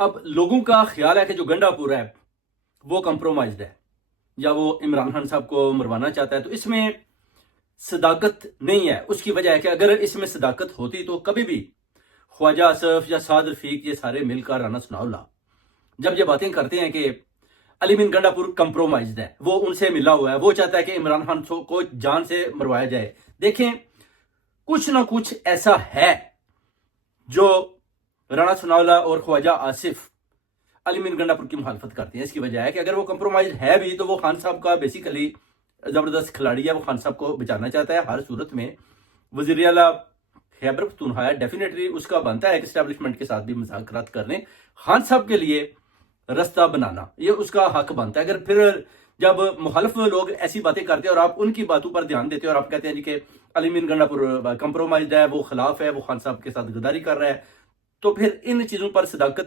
اب لوگوں کا خیال ہے کہ جو گنڈاپور ہے وہ کمپرومائزڈ ہے یا وہ عمران خان صاحب کو مروانا چاہتا ہے، تو اس میں صداقت نہیں ہے۔ اس کی وجہ ہے کہ اگر اس میں صداقت ہوتی تو کبھی بھی خواجہ آصف یا سعد رفیق یہ سارے مل کر رانا ثناءاللہ جب یہ باتیں کرتے ہیں کہ علی مین گنڈاپور کمپرومائزڈ ہے، وہ ان سے ملا ہوا ہے، وہ چاہتا ہے کہ عمران خان کو جان سے مروایا جائے، دیکھیں کچھ نہ کچھ ایسا ہے جو رانا ثناءاللہ اور خواجہ آصف علی مین گنڈاپور کی مخالفت کرتے ہیں۔ اس کی وجہ ہے کہ اگر وہ کمپرومائز ہے بھی تو وہ خان صاحب کا بیسیکلی زبردست کھلاڑی ہے، وہ خان صاحب کو بچانا چاہتا ہے ہر صورت میں۔ وزیر اعلیٰ خیبر پختونخوا ہے، ڈیفینیٹلی اس کا بنتا ہے کہ اسٹیبلشمنٹ کے ساتھ بھی مذاکرات کر لیں، خان صاحب کے لیے رستہ بنانا یہ اس کا حق بنتا ہے۔ اگر پھر جب مخالف لوگ ایسی باتیں کرتے ہیں اور آپ ان کی باتوں پر دھیان دیتے ہیں اور آپ کہتے ہیں جی کہ علی مین گنڈاپور کمپرومائزڈ ہے، وہ خلاف ہے، وہ خان صاحب کے ساتھ غداری کر رہا ہے، تو پھر ان چیزوں پر صداقت